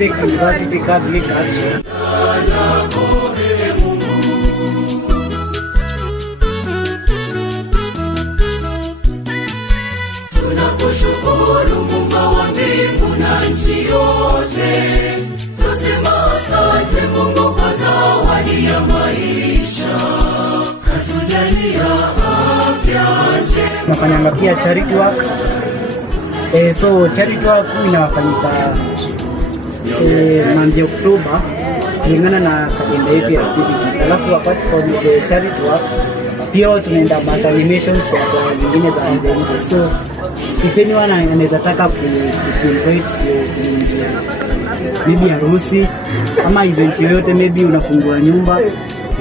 Zitech University Catholic Action. Tunakushukuru Muumba wa mbingu na nchi yote. Tusema asante Mungu kwa zawadi ya maisha. Katujalia afya njema. Tunafanya pia charity work. So charity work inafanyika mwezi Oktoba kulingana na kalenda yetu ya activities. Alafu apart from the charity work pia tunaenda mass animations kwa zingine za nje. So if anyone anaweza taka ku-invite maybe harusi ama event yoyote, maybe unafungua nyumba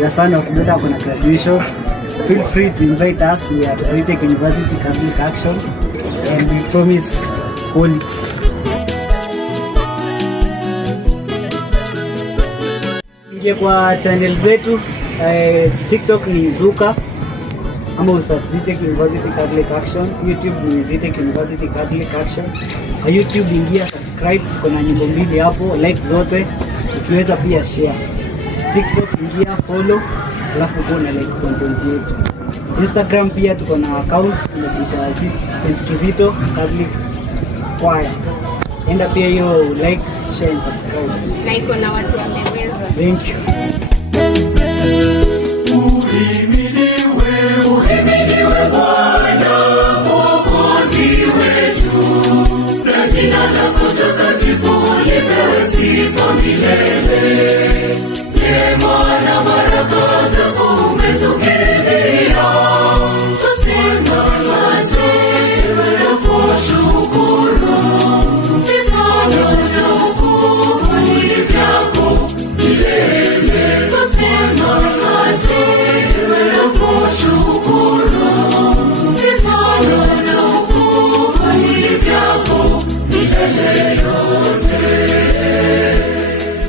ya sana ukubeta kuna graduation, feel free to invite us. We are Zitech University Catholic Action and we promise quality. Ingia kwa channel zetu, TikTok ni Zuka ama usearch Zitech University Catholic Action, YouTube ni Zitech University Catholic Action. YouTube ingia subscribe, kuna nyimbo mbili hapo, like zote, ukiweza pia share. TikTok ingia follow, alafu kuna like content yetu. Instagram pia tuko na accounts, tunaita St. Kizito Catholic Choir. Enda pia hiyo like, share and subscribe. Na iko na watu wameweza. Thank you. Uhimidiwe Bwana Mwokozi wetu. Jina lako takatifu lipewe sifa milele.